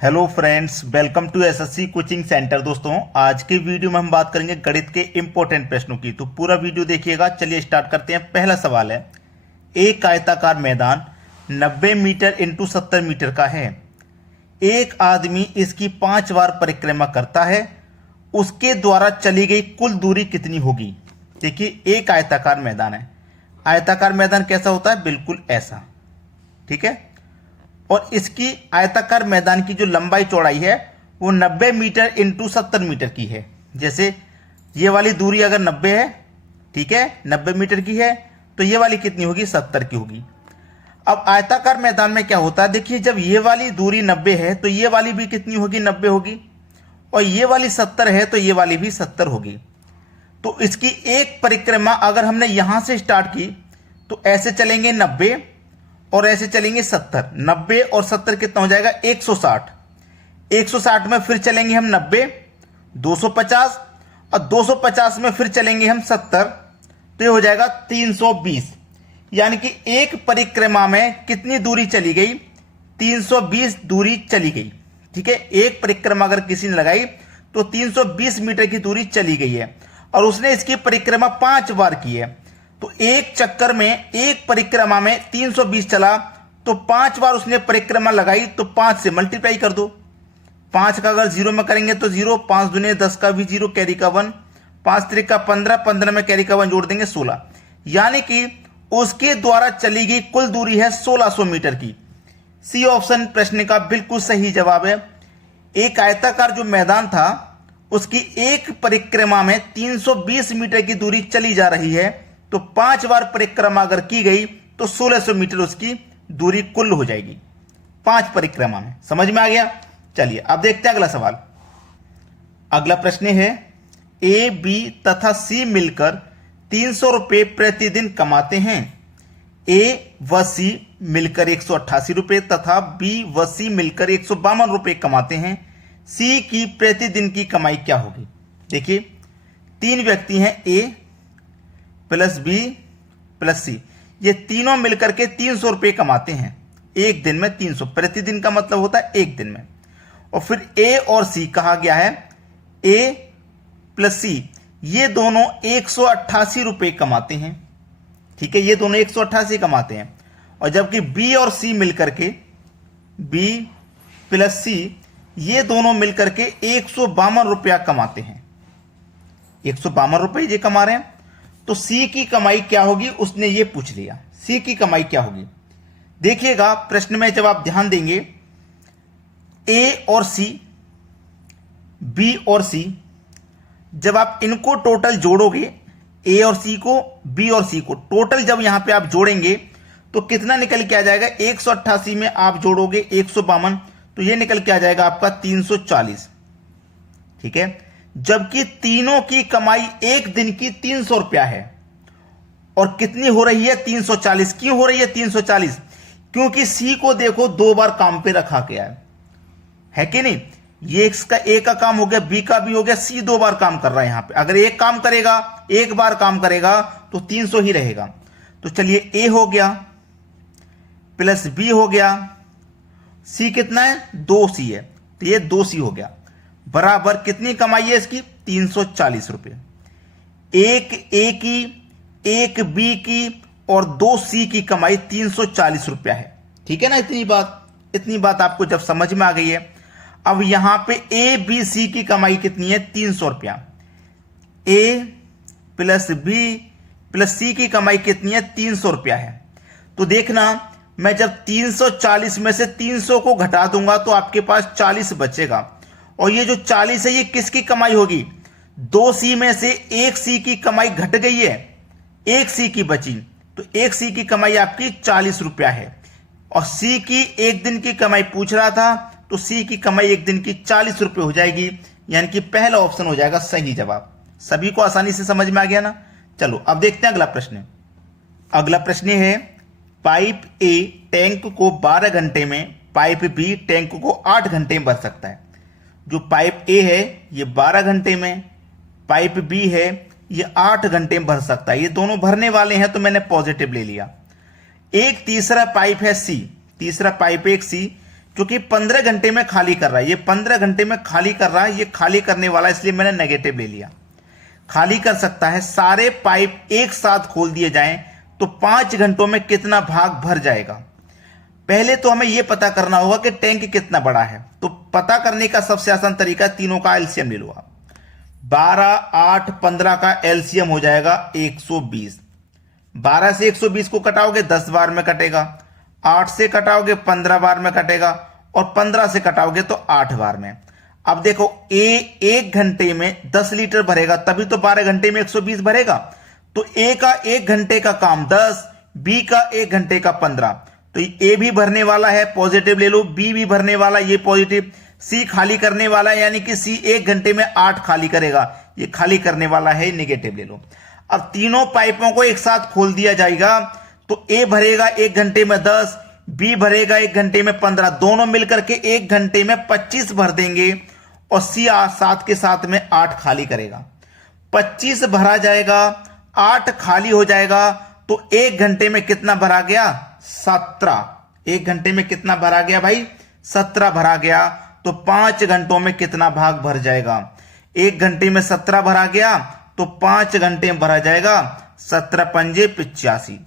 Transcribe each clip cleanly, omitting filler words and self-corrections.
Hello friends, welcome to SSC coaching centre. दोस्तों, आज के वीडियो में हम बात करेंगे गणित के इंपॉर्टेंट प्रश्नों की, तो पूरा वीडियो देखिएगा। चलिए स्टार्ट करते हैं। पहला सवाल है, एक आयताकार मैदान 90 मीटर इंटू 70 मीटर का है। एक आदमी इसकी 5 बार परिक्रमा करता है, उसके द्वारा चली गई कुल दूरी कितनी होगी? देखिए, एक आयताकार मैदान है। आयताकार मैदान कैसा होता है? बिल्कुल ऐसा, ठीक है। और इसकी आयताकार मैदान की जो लंबाई चौड़ाई है वो 90 मीटर इंटू 70 मीटर की है। जैसे ये वाली दूरी अगर 90 है, ठीक है, 90 मीटर की है, तो ये वाली कितनी होगी? 70 की होगी। अब आयताकार मैदान में क्या होता है, देखिए, जब ये वाली दूरी 90 है तो ये वाली भी कितनी होगी? 90 होगी। और ये वाली 70 है तो ये वाली भी 70 होगी। तो इसकी एक परिक्रमा अगर हमने यहां से स्टार्ट की तो ऐसे चलेंगे 90 और ऐसे चलेंगे 70। 90 और 70 कितना हो जाएगा? 160। 160 में फिर चलेंगे हम 90, 250 और 250 में फिर चलेंगे हम 70, तो ये हो जाएगा 320। यानी कि एक परिक्रमा में कितनी दूरी चली गई? 320 दूरी चली गई, ठीक है। एक परिक्रमा अगर किसी ने लगाई तो 320 मीटर की दूरी चली गई है और उसने इसकी परिक्रमा 5 बार की है। तो एक चक्कर में, एक परिक्रमा में 320 चला तो 5 बार उसने परिक्रमा लगाई, तो 5 से मल्टीप्लाई कर दो। 5 का अगर 0 में करेंगे तो 0, 5 दूने 10 का भी 0, कैरी का 1, 5 त्रिक का 15, 15 में कैरी का 1 जोड़ देंगे 16। यानी कि उसके द्वारा चली गई कुल दूरी है 1600 मीटर की। सी ऑप्शन प्रश्न का बिल्कुल सही जवाब है। एक आयताकार जो मैदान था उसकी एक परिक्रमा में 320 मीटर की दूरी चली जा रही है, तो 5 बार परिक्रमा अगर की गई तो 1600 मीटर उसकी दूरी कुल हो जाएगी 5 परिक्रमा में। समझ में आ गया? चलिए अब देखते हैं अगला सवाल। अगला प्रश्न है, ए, बी तथा सी मिलकर 300 रुपए प्रतिदिन कमाते हैं। ए व सी मिलकर 188 रुपए तथा बी व सी मिलकर 152 रुपए कमाते हैं। सी की प्रतिदिन की कमाई क्या होगी? देखिए, 3 व्यक्ति हैं, ए प्लस बी प्लस सी, ये तीनों मिलकर के 300 रुपए कमाते हैं एक दिन में। 300 प्रतिदिन का मतलब होता है एक दिन में। और फिर ए और सी कहा गया है, ए प्लस सी ये दोनों 188 रुपए कमाते हैं, ठीक है, ये दोनों 188 कमाते हैं। और जबकि बी और सी मिलकर के, बी प्लस सी ये दोनों मिलकर के 152 रुपया कमाते हैं। 152 रुपए ये कमा रहे हैं। तो सी की कमाई क्या होगी उसने ये पूछ लिया। सी की कमाई क्या होगी? देखिएगा प्रश्न में जब आप ध्यान देंगे, ए और सी, बी और सी, जब आप इनको टोटल जोड़ोगे, ए और सी को, बी और सी को टोटल जब यहां पे आप जोड़ेंगे तो कितना निकल के आ जाएगा? 188 में आप जोड़ोगे 152, तो ये निकल के आ जाएगा आपका 340, ठीक है। जबकि तीनों की कमाई एक दिन की 300 रुपया है। और कितनी हो रही है? 340। क्यों हो रही है 340? क्योंकि सी को देखो 2 बार काम पे रखा गया है कि नहीं? ये इसका ए का काम हो गया, बी का भी हो गया, सी 2 बार काम कर रहा है यहां पे। अगर एक काम करेगा, एक बार काम करेगा तो 300 ही रहेगा। तो चलिए, ए हो गया प्लस बी हो गया, सी कितना है? 2 सी है, तो ये 2 सी हो गया, बराबर कितनी कमाई है इसकी? 340 रुपए। एक ए की, एक बी की और 2 सी की कमाई 340 रुपया है, ठीक है ना। इतनी बात आपको जब समझ में आ गई है, अब यहां पे ए बी सी की कमाई कितनी है? 300 रुपया। ए प्लस बी प्लस सी की कमाई कितनी है? 300 रुपया है। तो देखना, मैं जब 340 में से 300 को घटा दूंगा तो आपके पास 40 बचेगा। और ये जो 40 है ये किसकी कमाई होगी? 2 सी में से 1 सी की कमाई घट गई है, 1 सी की बची, तो 1 सी की कमाई आपकी 40 रुपया है। और सी की एक दिन की कमाई पूछ रहा था, तो सी की कमाई एक दिन की 40 रुपये हो जाएगी। यानी कि पहला ऑप्शन हो जाएगा सही जवाब। सभी को आसानी से समझ में आ गया ना? चलो अब देखते हैं अगला प्रश्न। अगला प्रश्न है, पाइप ए टैंक को 12 घंटे में, पाइप बी टैंक को 8 घंटे में भर सकता है। जो पाइप ए है ये 12 घंटे में, पाइप बी है ये 8 घंटे में भर सकता है। ये दोनों भरने वाले हैं तो मैंने पॉजिटिव ले लिया। एक तीसरा पाइप है सी, तीसरा पाइप एक सी, क्योंकि 15 घंटे में खाली कर रहा है, ये 15 घंटे में खाली कर रहा है, ये खाली करने वाला, इसलिए मैंने नेगेटिव ले लिया। खाली कर सकता है, सारे पाइप एक साथ खोल दिए जाएं तो 5 घंटों में कितना भाग भर जाएगा। पहले तो हमें यह पता करना होगा कि टैंक कितना बड़ा है। तो पता करने का सबसे आसान तरीका, तीनों का एलसीएम ले लो आप। 12, 8, 15 का एलसीएम हो जाएगा 120। 12 से 120 को कटाओगे 10 बार में कटेगा, 8 से कटाओगे 15 बार में कटेगा, और 15 से कटाओगे तो 8 बार में। अब देखो, ए 1 घंटे में 10 लीटर भरेगा, तभी तो 12 घंटे में 120 भरेगा। तो ए का 1 घंटे का काम 10, बी का 1 घंटे का 15। तो ए भी भरने वाला है, पॉजिटिव ले लो, बी भी भरने वाला, ये पॉजिटिव, सी खाली करने वाला है, यानी कि सी 1 घंटे में 8 खाली करेगा, ये खाली करने वाला है, नेगेटिव ले लो। अब तीनों पाइपों को एक साथ खोल दिया जाएगा तो ए भरेगा 1 घंटे में 10, बी भरेगा 1 घंटे में 15, दोनों मिलकर के 1 घंटे में 25 भर देंगे, और सी साथ के साथ में 8 खाली करेगा। 25 भरा जाएगा, 8 खाली हो जाएगा, तो 1 घंटे में कितना भरा गया? 17। 1 घंटे में कितना भरा गया भाई? 17 भरा गया। तो 5 घंटों में कितना भाग भर जाएगा? 1 घंटे में 17 भरा गया, तो 5 घंटे में भरा जाएगा 17 पंजे 85।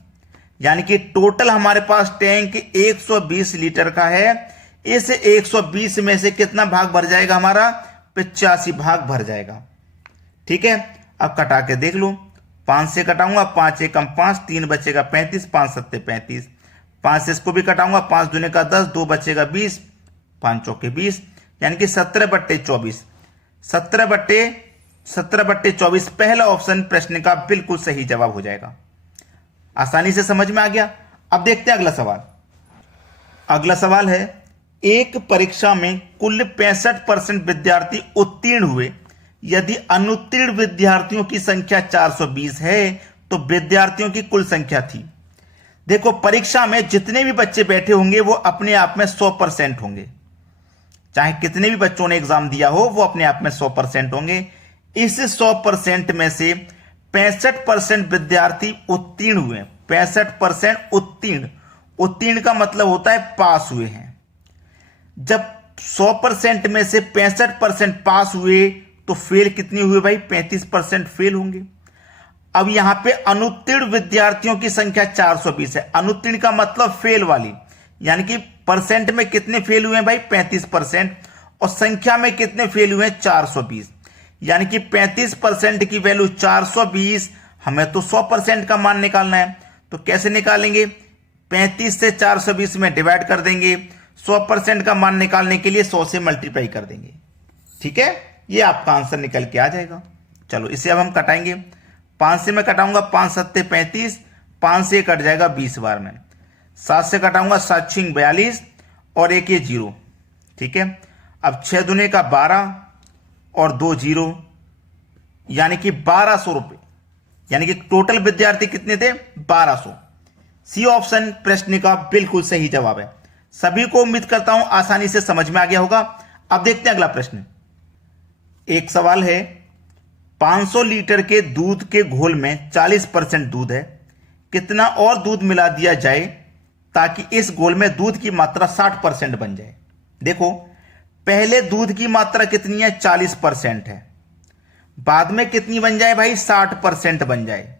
यानी कि टोटल हमारे पास टैंक 120 लीटर का है। इस 120 में से कितना भाग भर जाएगा? हमारा 85 भाग भर जाएगा। ठीक है, अब कटा के देख लो। 5 से कटाऊंगा, 5 एकम 5, 3 बचेगा 35, 5 सत्ते 35। 5 से इसको भी कटाऊंगा, 5 दूने का 10, 2 बचेगा 20, 5 चौके 20, यानी कि 17/24। 17/24 पहला ऑप्शन प्रश्न का बिल्कुल सही जवाब हो जाएगा। आसानी से समझ में आ गया। अब देखते हैं अगला सवाल। अगला सवाल है, एक परीक्षा में कुल 65% विद्यार्थी उत्तीर्ण हुए। यदि अनुत्तीर्ण विद्यार्थियों की संख्या 420 है तो विद्यार्थियों की कुल संख्या थी। देखो, परीक्षा में जितने भी बच्चे बैठे होंगे वो अपने आप में 100% होंगे। चाहे कितने भी बच्चों ने एग्जाम दिया हो, वो अपने आप में 100% होंगे। इस 100% में से 65% विद्यार्थी उत्तीर्ण हुए। 65% उत्तीर्ण, उत्तीर्ण का मतलब होता है पास हुए हैं। जब 100% में से 65% पास हुए तो फेल कितने हुए भाई? 35% फेल होंगे। अब यहां पे अनुत्तीर्ण विद्यार्थियों की संख्या 420 है। अनुत्तीर्ण का मतलब फेल वाली, यानी कि परसेंट में कितने फेल हुए हैं भाई? 35%। और संख्या में कितने फेल हुए हैं? 420। यानी कि 35% की वैल्यू 420। हमें तो 100% का मान निकालना है, तो कैसे निकालेंगे? 35 से 420 में डिवाइड कर देंगे। 100% का मान निकालने के लिए 100 से मल्टीप्लाई कर देंगे। ठीक है, ये आपका आंसर निकल के आ जाएगा। चलो इसे अब हम कटाएंगे। 5 से मैं कटाऊंगा, 5 सत्ते 35, 5 से कट जाएगा 20 बार में। 7 से कटाऊंगा, 7 छिंग 42, और एक ये 0। ठीक है, अब 6 दूने का 12 और 2 0, यानी कि 1200 रुपए। यानी कि टोटल विद्यार्थी कितने थे? 1200। सी ऑप्शन प्रश्न का बिल्कुल सही जवाब है। सभी को उम्मीद करता हूं आसानी से समझ में आ गया होगा। अब देखते हैं अगला प्रश्न। एक सवाल है, 500 लीटर के दूध के घोल में 40% दूध है। कितना और दूध मिला दिया जाए ताकि इस घोल में दूध की मात्रा 60% बन जाए? देखो, पहले दूध की मात्रा कितनी है? 40% है। बाद में कितनी बन जाए भाई? 60% बन जाए।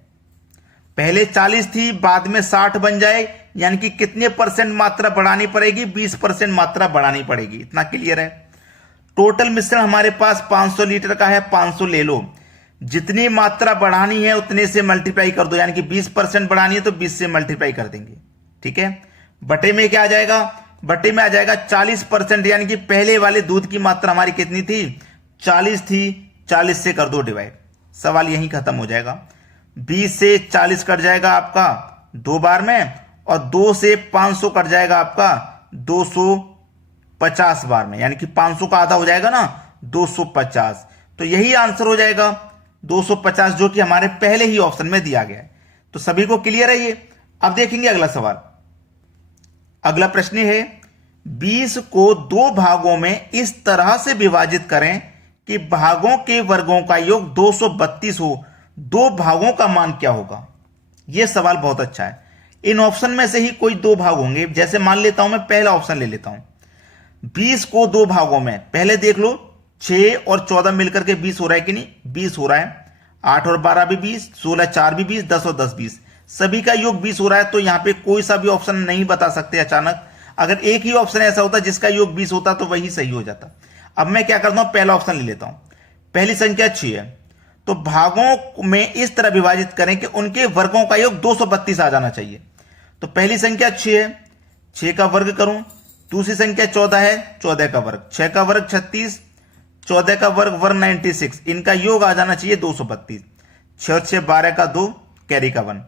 पहले 40 थी, बाद में 60 बन जाए, यानी कि कितने परसेंट मात्रा बढ़ानी पड़ेगी? 20% मात्रा बढ़ानी पड़ेगी। इतना क्लियर है। टोटल मिश्रण हमारे पास 500 लीटर का है, 500 ले लो। जितनी मात्रा बढ़ानी है उतने से मल्टीप्लाई कर दो, यानी कि 20% बढ़ानी है तो 20 से मल्टीप्लाई कर देंगे। ठीक है, बटे में क्या आ जाएगा? बटे में आ जाएगा 40%, यानी कि पहले वाले दूध की मात्रा हमारी कितनी थी? 40 थी, 40 से कर दो डिवाइड। सवाल यहीं खत्म हो जाएगा। 20 से 40 कट जाएगा आपका 2 बार में, और 2 से 500 कट जाएगा आपका 250 बार में, यानी कि 500 का आधा हो जाएगा ना, 250। तो यही आंसर हो जाएगा 250, जो कि हमारे पहले ही ऑप्शन में दिया गया है। तो सभी को क्लियर है ये। अब देखेंगे अगला सवाल। अगला प्रश्न है, 20 को 2 भागों में इस तरह से विभाजित करें कि भागों के वर्गों का योग 232 हो। 2 भागों का मान क्या होगा? यह सवाल बहुत अच्छा है। इन ऑप्शन में से ही कोई 2 भाग होंगे। जैसे मान लेता हूं मैं, पहला ऑप्शन ले लेता हूं। 20 को दो भागों में, पहले देख लो 6 और 14 मिलकर के 20 हो रहा है कि नहीं, 20 हो रहा है। 8 और 12 भी 20, 16 4 भी 20, 10 और 10 20, सभी का योग 20 हो रहा है। तो यहां पे कोई सा भी ऑप्शन नहीं बता सकते अचानक। अगर एक ही ऑप्शन ऐसा होता जिसका योग 20 होता तो वही सही हो जाता। अब मैं क्या करता हूं, पहला ऑप्शन ले लेता हूं। पहली संख्या 6 है, तो भागों में इस तरह विभाजित करें कि उनके वर्गों का योग 232 आ जाना चाहिए। तो पहली संख्या 6 है, 6 का वर्ग करूं। दूसरी संख्या 14 है, 14 का वर्ग, 6 का वर्ग 36, 14 का वर्ग 196, इनका योग आ जाना चाहिए 232। 6 और 6 12 का 2, कैरी का 1,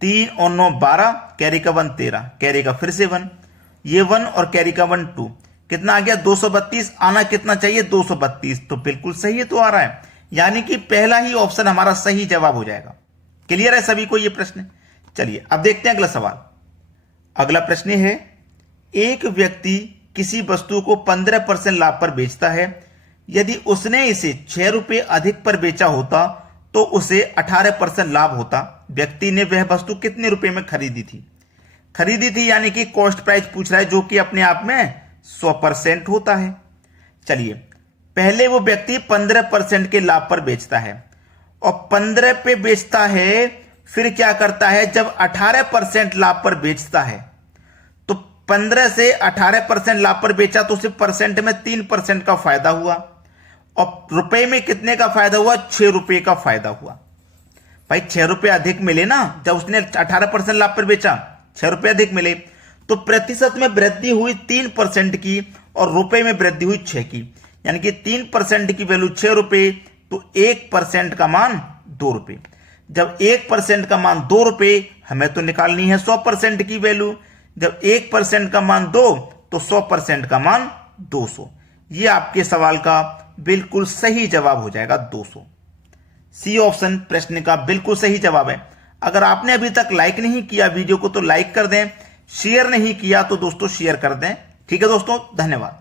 3 और 9 12, कैरी का 1 13, कैरी का फिर से 1, ये 1 और कैरी का 1 2, कितना आ गया 232। आना कितना चाहिए 232, तो बिल्कुल सही है, तो आ रहा है। यानी कि पहला ही ऑप्शन हमारा सही जवाब हो जाएगा। क्लियर है सभी को ये प्रश्न? चलिए अब देखते हैं अगला सवाल। अगला प्रश्न है, एक व्यक्ति किसी वस्तु को 15% लाभ पर बेचता है। यदि उसने इसे 6 रुपए अधिक पर बेचा होता तो उसे 18% लाभ होता। व्यक्ति ने वह वस्तु कितने रुपए में खरीदी थी, यानी कि कॉस्ट प्राइस पूछ रहा है, जो कि अपने आप में 100% होता है। चलिए पहले वो व्यक्ति 15% के लाभ पर बेचता है और 15 पे बेचता है, फिर क्या करता है, जब 18% लाभ पर बेचता है तो 15 से 18% लाभ पर बेचा तो उसे परसेंट में 3% का फायदा हुआ और रुपए में कितने का फायदा हुआ, 6 रुपए का फायदा हुआ। भाई 6 रुपए अधिक मिले ना, जब उसने 18% लाभ पर बेचा 6 रुपए अधिक मिले, तो प्रतिशत में वृद्धि हुई 3% की और रुपए में वृद्धि हुई 6 की, यानी कि 3% की वैल्यू 6 रुपए, तो 1% का मान 2 रुपए। जब 1% का मान 2 रुपए, हमें तो निकालनी है 100% की वैल्यू। जब 1% का मान 2 तो 100% का मान 200। ये आपके सवाल का बिल्कुल सही जवाब हो जाएगा 200। सी ऑप्शन प्रश्न का बिल्कुल सही जवाब है। अगर आपने अभी तक लाइक नहीं किया वीडियो को तो लाइक कर दें, शेयर नहीं किया तो दोस्तों शेयर कर दें। ठीक है दोस्तों, धन्यवाद।